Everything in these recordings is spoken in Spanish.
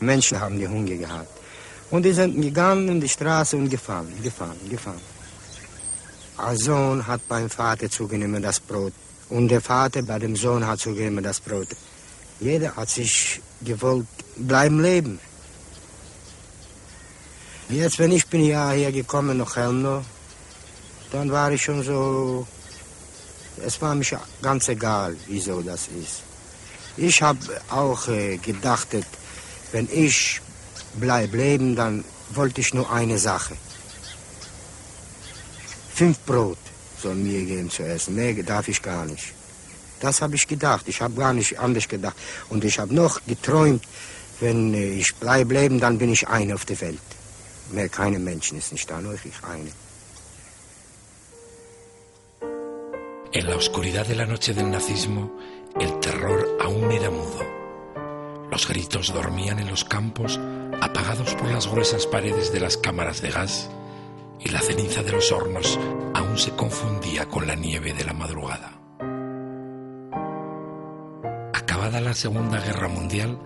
Menschen haben die Hunger gehabt. Und die sind gegangen in die Straße und gefahren. Der Sohn hat beim Vater zugenommen das Brot. Und der Vater bei dem Sohn hat zugenommen das Brot. Jeder hat sich gewollt bleiben leben. Jetzt, wenn ich bin ja hier gekommen nach Chelmno, dann war ich schon so, es war mir ganz egal, wieso das ist. Ich habe auch gedacht, wenn ich bleibe leben, dann wollte ich nur eine Sache. 5 Brot sollen mir geben zu essen, mehr darf ich gar nicht. Das habe ich gedacht, ich habe gar nicht anders gedacht. Und ich habe noch geträumt, wenn ich bleibe leben, dann bin ich eine auf der Welt. Mehr keine Menschen ist nicht da, nur ich eine. En la oscuridad de la noche del nazismo, el terror aún era mudo. Los gritos dormían en los campos, apagados por las gruesas paredes de las cámaras de gas, y la ceniza de los hornos aún se confundía con la nieve de la madrugada. Acabada la Segunda Guerra Mundial,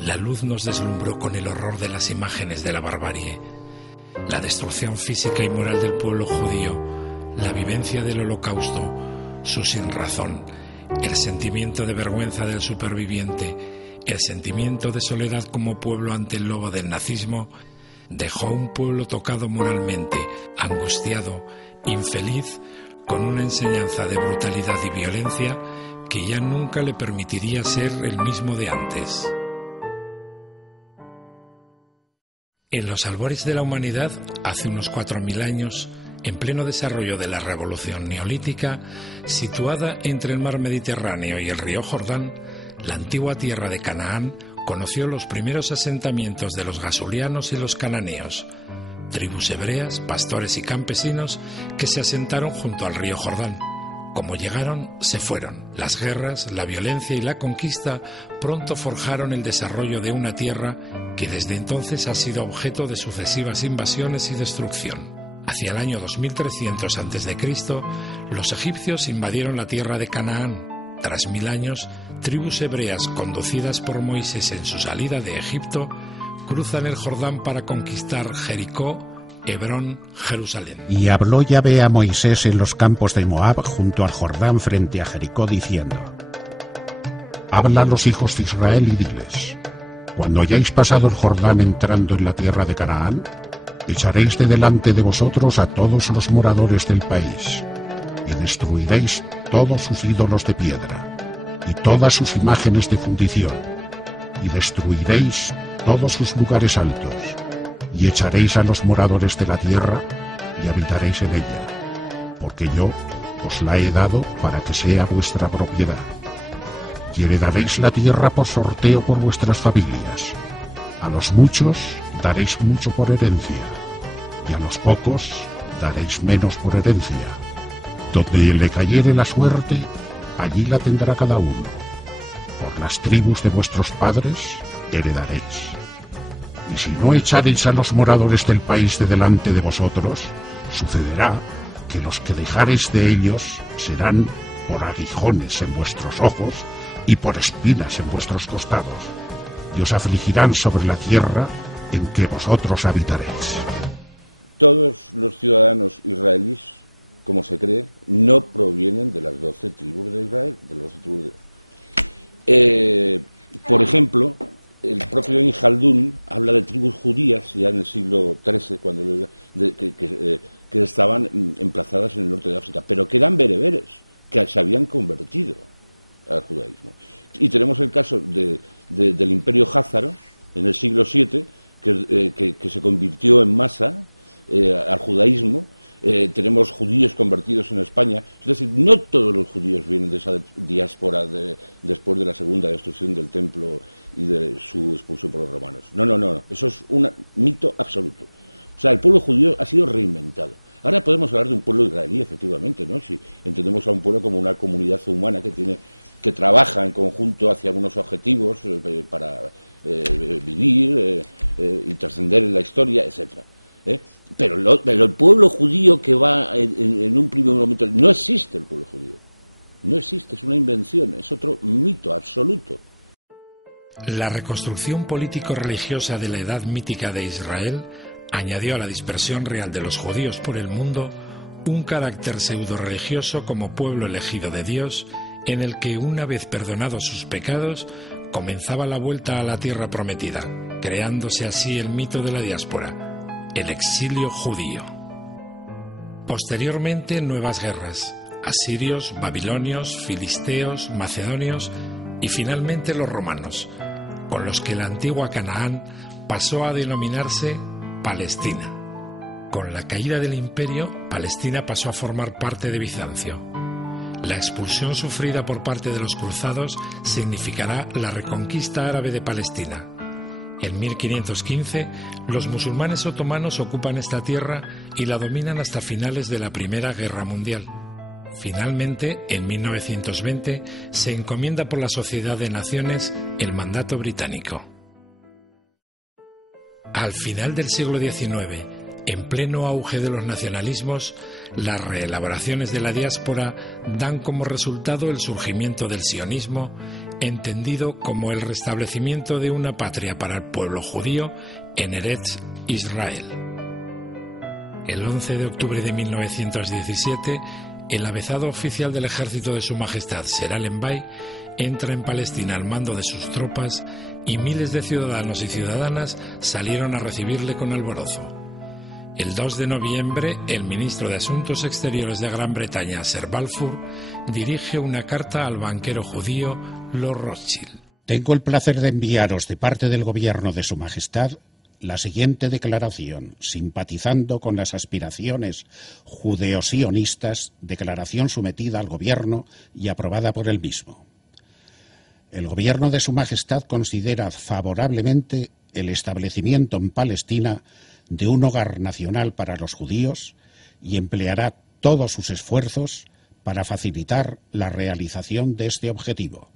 la luz nos deslumbró con el horror de las imágenes de la barbarie, la destrucción física y moral del pueblo judío, la vivencia del Holocausto, su sinrazón, el sentimiento de vergüenza del superviviente, el sentimiento de soledad como pueblo ante el lobo del nazismo, dejó un pueblo tocado moralmente, angustiado, infeliz, con una enseñanza de brutalidad y violencia que ya nunca le permitiría ser el mismo de antes. En los albores de la humanidad, hace unos 4.000 años, en pleno desarrollo de la revolución neolítica, situada entre el mar Mediterráneo y el río Jordán, la antigua tierra de Canaán conoció los primeros asentamientos de los gasulianos y los cananeos, tribus hebreas, pastores y campesinos que se asentaron junto al río Jordán. Como llegaron, se fueron. Las guerras, la violencia y la conquista pronto forjaron el desarrollo de una tierra que desde entonces ha sido objeto de sucesivas invasiones y destrucción. Hacia el año 2300 a.C., los egipcios invadieron la tierra de Canaán. Tras 1000 años, tribus hebreas conducidas por Moisés en su salida de Egipto cruzan el Jordán para conquistar Jericó, Hebrón, Jerusalén. Y habló Yahvé a Moisés en los campos de Moab junto al Jordán frente a Jericó diciendo: Habla a los hijos de Israel y diles: Cuando hayáis pasado el Jordán entrando en la tierra de Canaán, echaréis de delante de vosotros a todos los moradores del país, y destruiréis todos sus ídolos de piedra, y todas sus imágenes de fundición, y destruiréis todos sus lugares altos, y echaréis a los moradores de la tierra, y habitaréis en ella, porque yo os la he dado para que sea vuestra propiedad. Y heredaréis la tierra por sorteo por vuestras familias. A los muchos daréis mucho por herencia, y a los pocos daréis menos por herencia. Donde le cayere la suerte, allí la tendrá cada uno. Por las tribus de vuestros padres heredaréis. Y si no echaréis a los moradores del país de delante de vosotros, sucederá que los que dejaréis de ellos serán por aguijones en vuestros ojos y por espinas en vuestros costados, y os afligirán sobre la tierra en que vosotros habitaréis. Todos los ciudadanos israelíes, como se cree, no provienen de las 12 tribus de Israel, de las 12 tribus de... por ejemplo, el propio Ibn Jaldún habla de tribus judías ya en el siglo XIII, cuando que estaban emplazadas en el norte de África, pero que eran bereberes, que se habían convertido al judaísmo. Y tenemos el caso del imperio házaro en el siglo VII, que se convirtió en masa al judaísmo. Tenemos judíos convertidos en España. Es decir, no todos los judíos vienen de esa diáspora después de la segunda destrucción del templo y de su expulsión por los romanos. No. Eso es un mito absoluto. O sea, el pueblo judío ha sido reinventado. Ahora podemos hablar de un pueblo israelí, efectivamente, ¿no? Si entendemos a un pueblo como una comunidad humana que trabaja en conjunto hacia unos objetivos para vivir y trascender en la historia, etcétera. Pero el pueblo judío que va en un primer momento... No existe el pueblo judío. No existe, es una invención, es otro mito absoluto. La reconstrucción político-religiosa de la Edad Mítica de Israel añadió a la dispersión real de los judíos por el mundo un carácter pseudo-religioso como pueblo elegido de Dios, en el que, una vez perdonados sus pecados, comenzaba la vuelta a la tierra prometida, creándose así el mito de la diáspora, el exilio judío. Posteriormente, nuevas guerras: asirios, babilonios, filisteos, macedonios y finalmente los romanos, con los que la antigua Canaán pasó a denominarse Palestina. Con la caída del imperio, Palestina pasó a formar parte de Bizancio. La expulsión sufrida por parte de los cruzados significará la reconquista árabe de Palestina. En 1515, los musulmanes otomanos ocupan esta tierra y la dominan hasta finales de la Primera Guerra Mundial. Finalmente, en 1920, se encomienda por la Sociedad de Naciones el mandato británico. Al final del siglo XIX, en pleno auge de los nacionalismos, las reelaboraciones de la diáspora dan como resultado el surgimiento del sionismo, entendido como el restablecimiento de una patria para el pueblo judío en Eretz Israel. El 11 de octubre de 1917, el avezado oficial del ejército de Su Majestad, Ser Allenby, entra en Palestina al mando de sus tropas y miles de ciudadanos y ciudadanas salieron a recibirle con alborozo. El 2 de noviembre, el ministro de Asuntos Exteriores de Gran Bretaña, Sir Balfour, dirige una carta al banquero judío Lord Rothschild. Tengo el placer de enviaros de parte del gobierno de Su Majestad la siguiente declaración, simpatizando con las aspiraciones judeo-sionistas, declaración sometida al gobierno y aprobada por él mismo. El gobierno de Su Majestad considera favorablemente el establecimiento en Palestina de un hogar nacional para los judíos y empleará todos sus esfuerzos para facilitar la realización de este objetivo,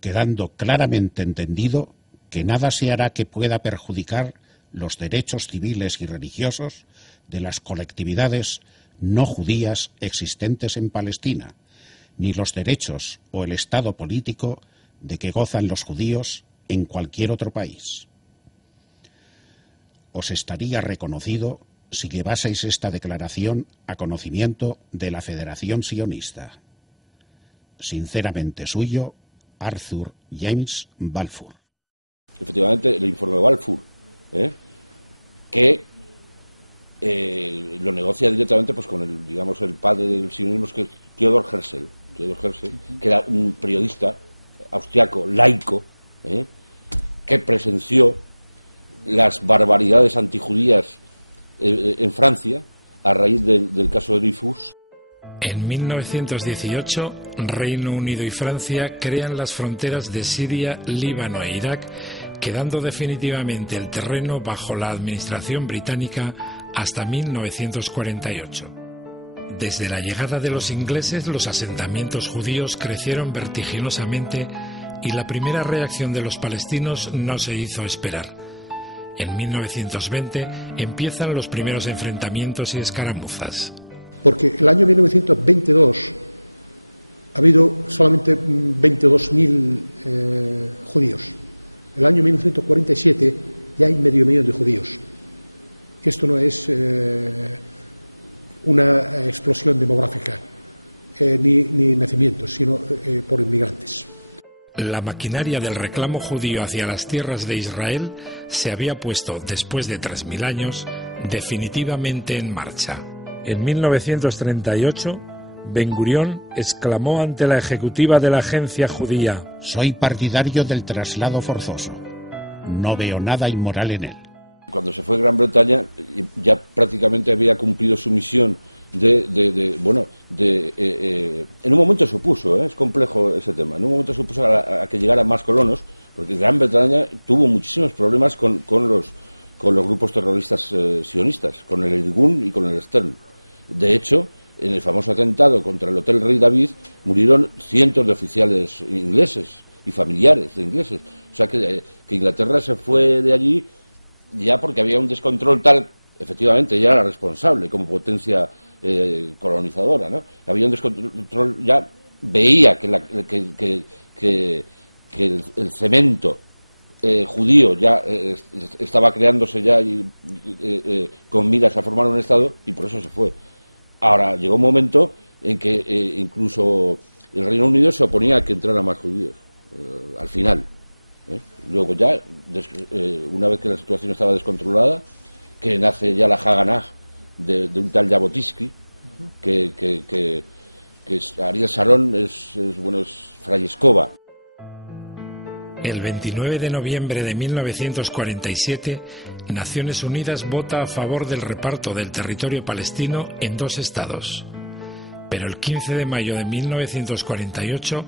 quedando claramente entendido que nada se hará que pueda perjudicar los derechos civiles y religiosos de las colectividades no judías existentes en Palestina, ni los derechos o el estado político de que gozan los judíos en cualquier otro país. Os estaría reconocido si llevaseis esta declaración a conocimiento de la Federación Sionista. Sinceramente suyo, Arthur James Balfour. Efectivamente, el informe Balfour, que lo negocia directamente pues con el, digamos, el padre del sionismo, que es Theodor Herzl, que era un periodista austriaco, laico, que presenció las barbaridades antijudías en Francia a raíz del caso de Dreyfus. En 1918, Reino Unido y Francia crean las fronteras de Siria, Líbano e Irak, quedando definitivamente el terreno bajo la administración británica hasta 1948. Desde la llegada de los ingleses, los asentamientos judíos crecieron vertiginosamente y la primera reacción de los palestinos no se hizo esperar. En 1920 empiezan los primeros enfrentamientos y escaramuzas. Porque el año 1922 ha habido solamente 22.000 judíos. El año 1947 ya hay medio millón de judíos. Esto no es una explosión demográfica ni nacimientos, sino por inmigrantes. La maquinaria del reclamo judío hacia las tierras de Israel se había puesto, después de 3.000 años, definitivamente en marcha. En 1938, Ben-Gurión exclamó ante la ejecutiva de la agencia judía: «Soy partidario del traslado forzoso. No veo nada inmoral en él». Cuando se fue a Gran Bretaña, ya prácticamente había cumplido su misión en un momento se opuso, es complejo ese tema, en un momento se opuso a que llegaran más colonos, porque Gran Bretaña tuvo muchísimos problemas con los grupos terroristas sionistas, con el Irgun y con el Stern. De hecho, en el famoso atentado contra el Hotel Rey David murieron cientos de oficiales ingleses y familiares de ingleses. O sea que Inglaterra se fue de allí ya porque había un descontrol tal, efectivamente, ya era responsable como potencia colonizadora, ¿no? Había un descontrol, ya veía que el cemento judío ya estaba creándose ya con miras a formar un Estado, y por eso se fue. Ahora llegó un momento en que incluso el Reino Unido se oponía a que entraran más judíos, al final. Luego ya, una vez que la situación estaba descontrolada, que nace ya la Haganah de un tal Jabotinsky, que Ariel Sharon es Fray Escoba. El 29 de noviembre de 1947, Naciones Unidas vota a favor del reparto del territorio palestino en 2 estados. Pero el 15 de mayo de 1948,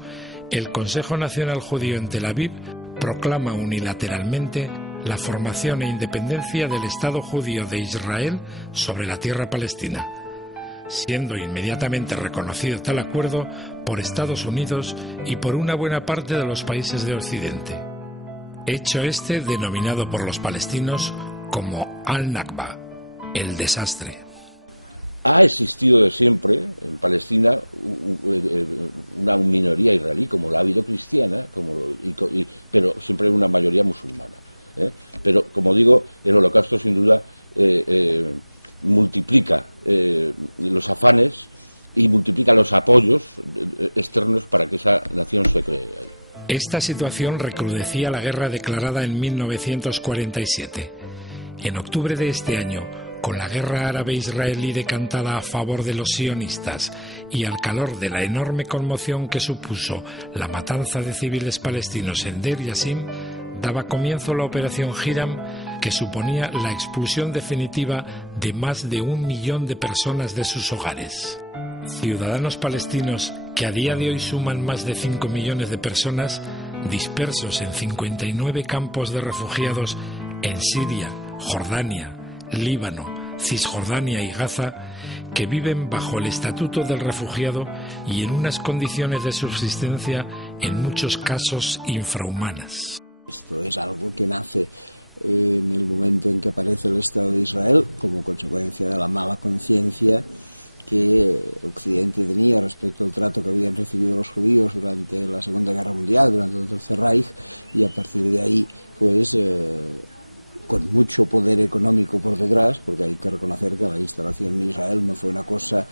el Consejo Nacional Judío en Tel Aviv proclama unilateralmente la formación e independencia del Estado judío de Israel sobre la tierra palestina, siendo inmediatamente reconocido tal acuerdo por Estados Unidos y por una buena parte de los países de Occidente. Hecho este denominado por los palestinos como Al-Nakba, el desastre. Ha existido de siempre en Palestina una minoría israelí, como la ha habido cristiana, pero siempre una mayoría musulmana. Pero, como digo, el Holocausto sin duda multiplica los afanes y multiplica los apoyos externos para que esa nación se cree. Esta situación recrudecía la guerra declarada en 1947. En octubre de este año, con la guerra árabe-israelí decantada a favor de los sionistas y al calor de la enorme conmoción que supuso la matanza de civiles palestinos en Deir Yassin, daba comienzo la Operación Hiram, que suponía la expulsión definitiva de más de 1 millón de personas de sus hogares. Ciudadanos palestinos que a día de hoy suman más de 5 millones de personas, dispersos en 59 campos de refugiados en Siria, Jordania, Líbano, Cisjordania y Gaza, que viven bajo el estatuto del refugiado y en unas condiciones de subsistencia en muchos casos infrahumanas. Esto es algo que nace en el momento en que aparece el Estado de Israel como consecuencia de la mala conciencia que Occidente tenía respecto al trato que habían recibido los judíos durante la Segunda Guerra Mundial, durante el Tercer Reich, y a partir de ahí, pues, con mucho poder económico por detrás, porque hay que reconocer que la instalación en Israel no fue una cosa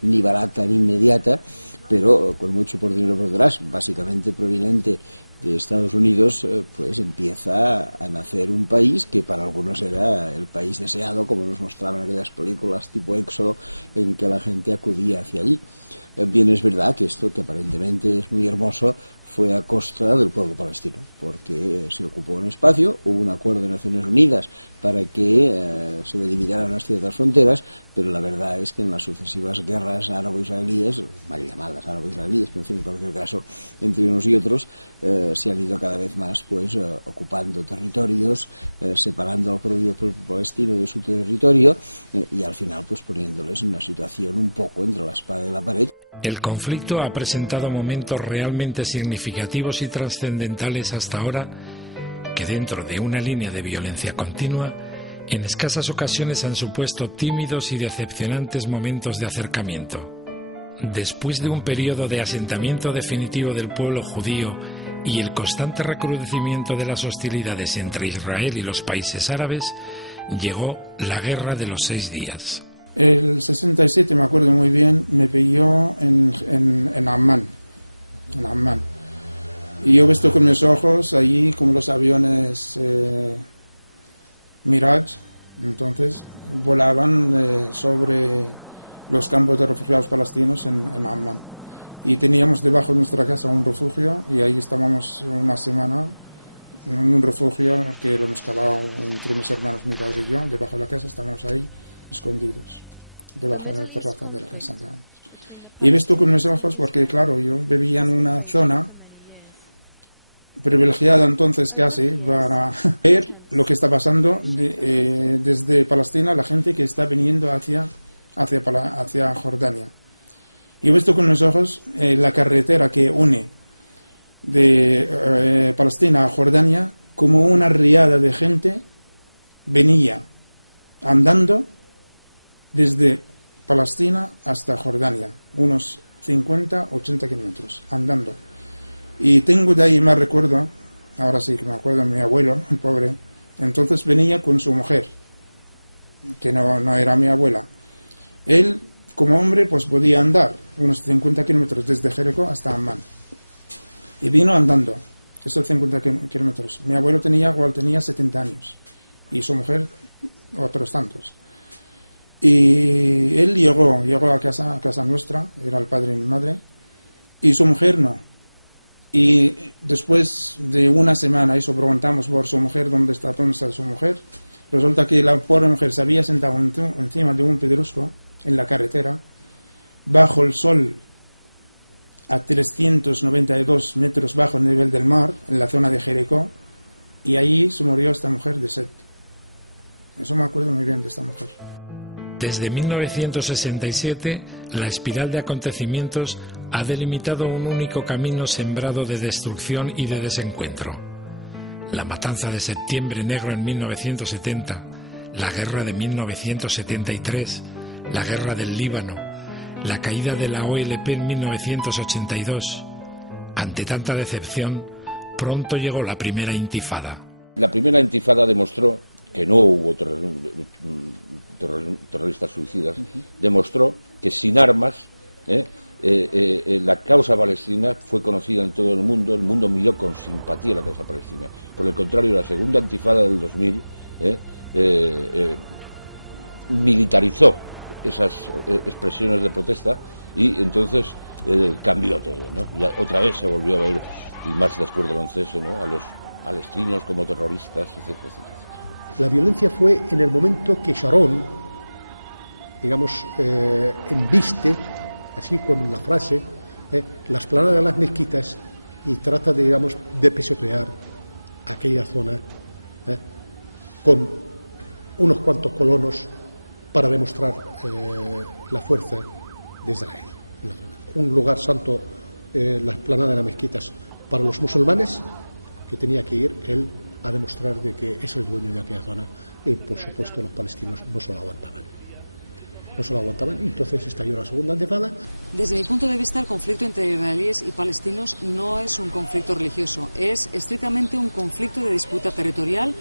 ni barata ni inmediata, pero con mucho dinero por detrás, básicamente proveniente de Estados Unidos, pues empieza a nacer un país que para algunos era el país deseado, como nos mostraban aquellas películas tipo Éxodo, en que la gente acudía hacia allí. Bien, es verdad que esto, que aparentemente es muy hermoso, fue a costa del pueblo palestino, porque se ocupó un espacio, hubo un acuerdo de Naciones Unidas para que se delimitaran las ciertas fronteras, pero la verdad es que en las sucesivas guerras árabo-israelíes, mal llamadas árabo-israelíes, pero en fin, en cualquier caso, entre unos y otros, se han ido cada vez más pues ocupando territorios, separando al propio pueblo palestino de su territorio y al final pues poniéndoles en una situación un poco entre la espada y la pared. El conflicto ha presentado momentos realmente significativos y trascendentales hasta ahora, que dentro de una línea de violencia continua, en escasas ocasiones han supuesto tímidos y decepcionantes momentos de acercamiento. Después de un periodo de asentamiento definitivo del pueblo judío y el constante recrudecimiento de las hostilidades entre Israel y los países árabes, llegó la Guerra de los 6 días. El 67, me acuerdo muy bien, me pilló en Amman. Y yo he visto con mis ojos allí como los aviones Mirage, entonces, volaban sobre los campos de refugiados palestinos en Amman. Y teníamos debajo de nuestra casa un refugio y ahí estábamos una semana en un refugio que lo hemos cavado entre mis hermanos, mi padre y yo. Debajo de la casa estábamos ahí escondidos, debajo de la terraza de la casa, digamos. Y ves tú con mis ojos, porque claro, yo vivía en una zona privilegiada entonces casi para ver lo que está pasando desde Palestina, la gente que está viniendo hacia Jordania. Y he visto con mis ojos la carretera que une de Palestina a Jordania, como una riada de gente venía andando desde Palestina hasta Jordania, unos 50-80 kilómetros, andando. Y tengo de ahí más recuerdo ahora sí que me acuerdo de mi abuelo, el pobre, entonces venía con su mujer, que no era mi abuela. Él, como hombre, pues podía andar unos 50 kilómetros desde Jericó hasta Ammán. Y vino andando esos 50 kilómetros. Mi abuelo tenía 70 años y su mujer otros tantos. Y él llegó a casa nuestra, era el padre de mi madre, y su mujer no. Y después de una semana, eso preguntamos por su mujer, ¿dónde está su mujer? Resulta que la pobre mujer se había sentado encima de un pedrusco en la carretera, bajo el sol, a 392 metros bajo el nivel del mar, en la zona de Jericó, y allí se murió esta mujer de sed. Eso me acuerdo muy bien de esta mujer. Desde 1967, la espiral de acontecimientos ha delimitado un único camino sembrado de destrucción y de desencuentro. La matanza de Septiembre Negro en 1970, la guerra de 1973, la guerra del Líbano, la caída de la OLP en 1982. Ante tanta decepción, pronto llegó la primera intifada. La primera intifada demostró que no hubo terroristas suicidas, demostró que sin armas la causa palestina fue conocida en todo el mundo miró con simpatía la causa palestina. Por el contrario, la segunda intifada del 2000 militarizó esas expresiones de protesta y entonces cambió todo, ¿no? Ya otra vez se volvió a ver, y más después del 11S, ¿no?, a los palestinos como terroristas, etcétera, etcétera. La violencia fue en el momento que Sharon, digamos, embiste, así con la frase, la explanada de las mezquitas y trata, digamos, de pisotear aquella zona con unos cuantos colonos para demostrar la fuerza de Israel en la zona. Un lugar santo, la explanada de las mezquitas, para los musulmanes, que tenía que ir él a demostrar de que es el dueño de aquella zona, y por supuesto los palestinos no se lo aguantaban. Y entonces estalló la segunda intifada. Desde mi punto de vista, el conflicto entre israelíes y palestinos no es un conflicto religioso, es estrictamente un conflicto de disputa territorial,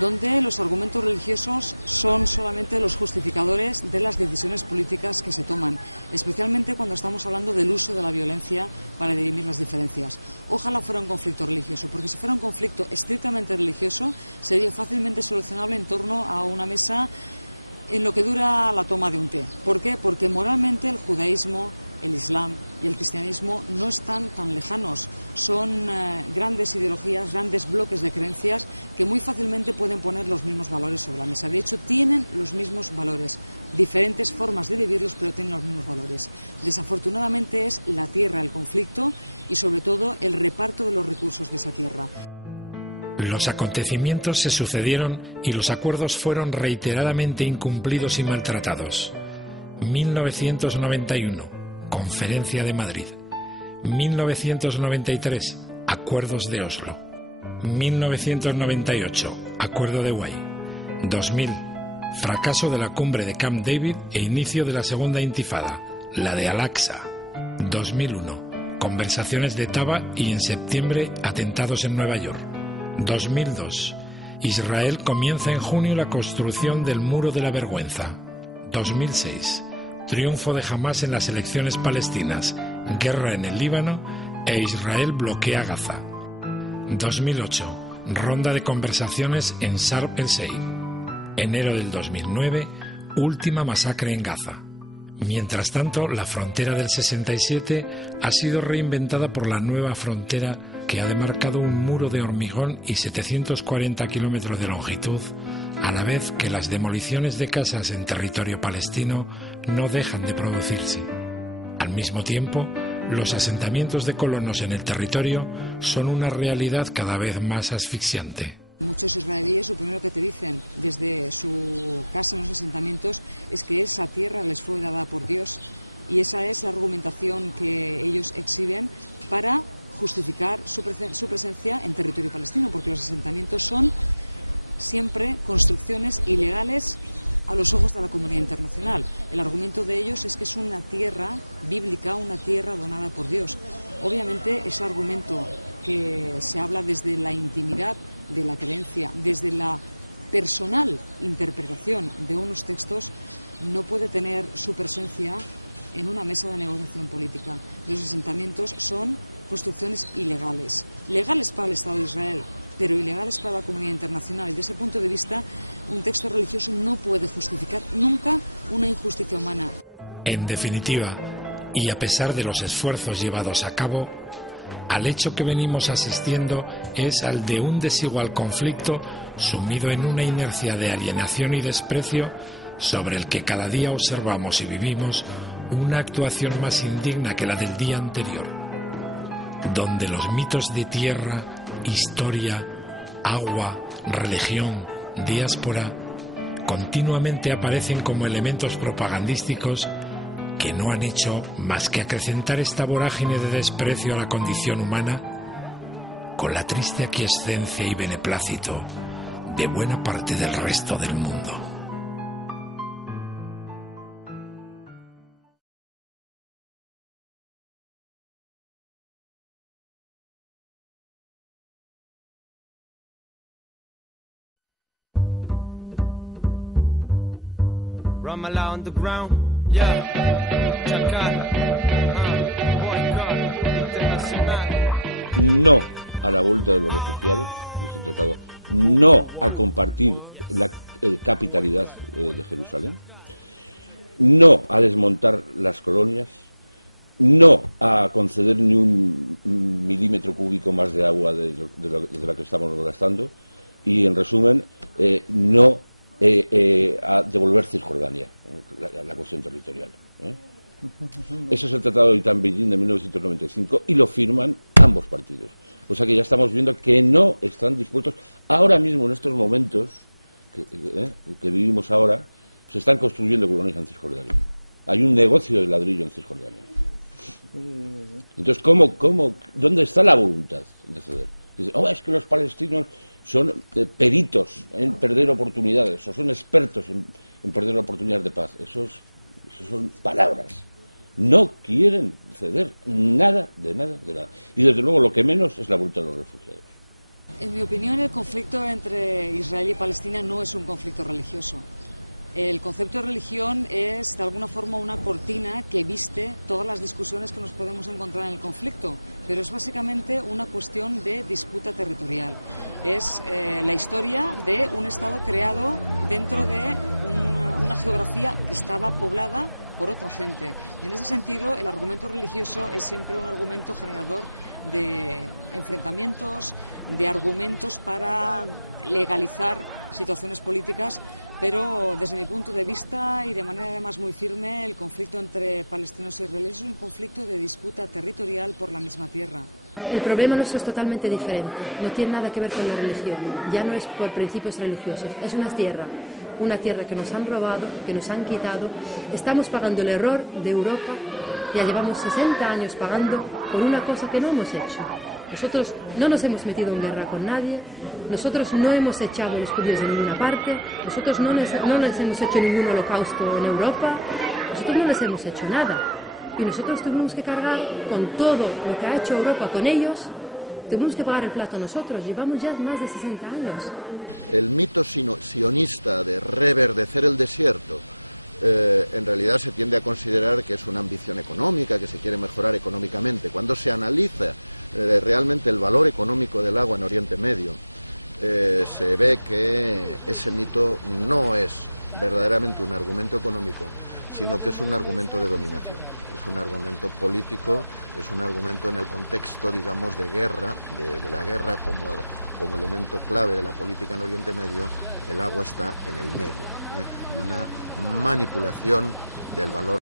donde los argumentos religiosos son solamente los justificadores de las decisiones políticas que se toman, especialmente cuando estamos hablando del uso de la violencia para dirimir las diferencias. Ojalá fuera un conflicto religioso, porque si fuera un conflicto estrictamente religioso, sería fácilmente solucionable en torno a una mesa en lo que dura la toma de un té. ¿Por qué? Porque moralmente el judaísmo, el islam y el cristianismo no están tan lejanos. Son grandes ideologías, grandes bloques de creencias que muy fácilmente pueden poner los mismos valores sobre la mesa. De hecho, tienen los mismos valores. Diferentes formas de vivirlos, pero tienen los mismos valores. Desafortunadamente es la tierra el conflicto y sobre todo el reparto de los recursos de esa tierra. Los acontecimientos se sucedieron y los acuerdos fueron reiteradamente incumplidos y maltratados. 1991, Conferencia de Madrid. 1993, Acuerdos de Oslo. 1998, Acuerdo de Wai. 2000, fracaso de la cumbre de Camp David e inicio de la segunda intifada, la de Al-Aqsa. 2001, conversaciones de Taba y en septiembre, atentados en Nueva York. 2002. Israel comienza en junio la construcción del Muro de la Vergüenza. 2006. Triunfo de Hamás en las elecciones palestinas, guerra en el Líbano e Israel bloquea Gaza. 2008. Ronda de conversaciones en Sharm el-Sheikh. Enero del 2009. Última masacre en Gaza. Mientras tanto, la frontera del 67 ha sido reinventada por la nueva frontera que ha demarcado un muro de hormigón y 740 kilómetros de longitud, a la vez que las demoliciones de casas en territorio palestino no dejan de producirse. Al mismo tiempo, los asentamientos de colonos en el territorio son una realidad cada vez más asfixiante. Muchos israelíes lo primero que te dicen desde su casa en los asentamientos es que esa tierra les fue dada por Dios, y esa es la argumentación que ellos exhiben para justificar su presencia en territorio palestino, porque los asentamientos son siempre construcciones ilegales a los ojos de la comunidad internacional. El argumento de ellos es que es una tierra bíblica, una tierra donada por Dios. Obviamente ese argumento que se habla desde la intimidad de la creencia, desde la personal interpretación de unos textos, no puede tener su presencia en una mesa de negociación política. Los asentamientos son construcciones ilegales, legales para el Estado de Israel, pero ilegales para la comunidad internacional. Y desde ese punto de vista, un texto religioso no puede justificar nunca una injusticia humana. En definitiva, y a pesar de los esfuerzos llevados a cabo, al hecho que venimos asistiendo es al de un desigual conflicto sumido en una inercia de alienación y desprecio sobre el que cada día observamos y vivimos una actuación más indigna que la del día anterior, donde los mitos de tierra, historia, agua, religión, diáspora, continuamente aparecen como elementos propagandísticos que no han hecho más que acrecentar esta vorágine de desprecio a la condición humana con la triste aquiescencia y beneplácito de buena parte del resto del mundo. Ramallah on the ground, yeah. Chacal, boycott internacional. No a la vuelta de los refugiados, este tratado, no a compartir la capitalidad de Jerusalén, no a desmontar las colonias, no a conceder ni un milímetro cúbico más de agua de la que estamos gastando, y en resumen, no a devolver Cisjordania, la cuestión territorial. Ese es el Tratado de Eitan-Begin de 1995 y lo firman ambos partidos. O sea que ya estamos viendo que no están dispuestos, ahora mismo en estos momentos que vivimos ahora, se están construyendo colonias en Cisjordania. Hay un negocio de ladrillo en Cisjordania. Entonces, ¿dónde está la voluntad de ceder? Dice, es que los palestinos son peritos en perder oportunidades, o son expertos en perder oportunidades de paz. Eso son palabras. No quieren ceder nada, de nada, de nada. Y desde luego lo que menos es la voluntad de los refugiados. En mi opinión, el conflicto entre Israel y Palestina no es un conflicto religioso. El concepto de religión es, de alguna forma, una cortina que viste todas las discusiones que nos podemos encontrar en el conflicto, pero es básicamente una cuestión de disputa territorial. Es la historia de un Estado creado dentro de una geografía que estaba poblada por otra gente. En ese sentido, el argumento religioso es siempre un argumento generador de enfrentamientos, de argumentos para legalizar situaciones políticas, pero desde mi punto de vista y de manera además muy firme, el conflicto entre palestinos e israelíes es un conflicto de disputa territorial por la misma tierra. El problema nuestro es totalmente diferente, no tiene nada que ver con la religión, ya no es por principios religiosos, es una tierra que nos han robado, que nos han quitado. Estamos pagando el error de Europa, ya llevamos 60 años pagando por una cosa que no hemos hecho. Nosotros no nos hemos metido en guerra con nadie, nosotros no hemos echado a los judíos de ninguna parte, nosotros no les hemos hecho ningún holocausto en Europa, nosotros no les hemos hecho nada. Y nosotros tuvimos que cargar con todo lo que ha hecho Europa con ellos, tuvimos que pagar el plato nosotros, llevamos ya más de 60 años. El mito sionista de reverdecer el desierto, en realidad se tiende a considerar que es una ambición económica, que se quiere mejorar económicamente. Cuando se analiza realmente el valor económico del agua en Oriente Medio, se ve que ese mito no es verdaderamente un argumento económico, sino que es un argumento de dominación, es un argumento político, es un argumento en el contexto, digamos, de guerra, de la guerra como elemento clave de la política en Oriente Medio. El agua está en el medio, y una manipulación del valor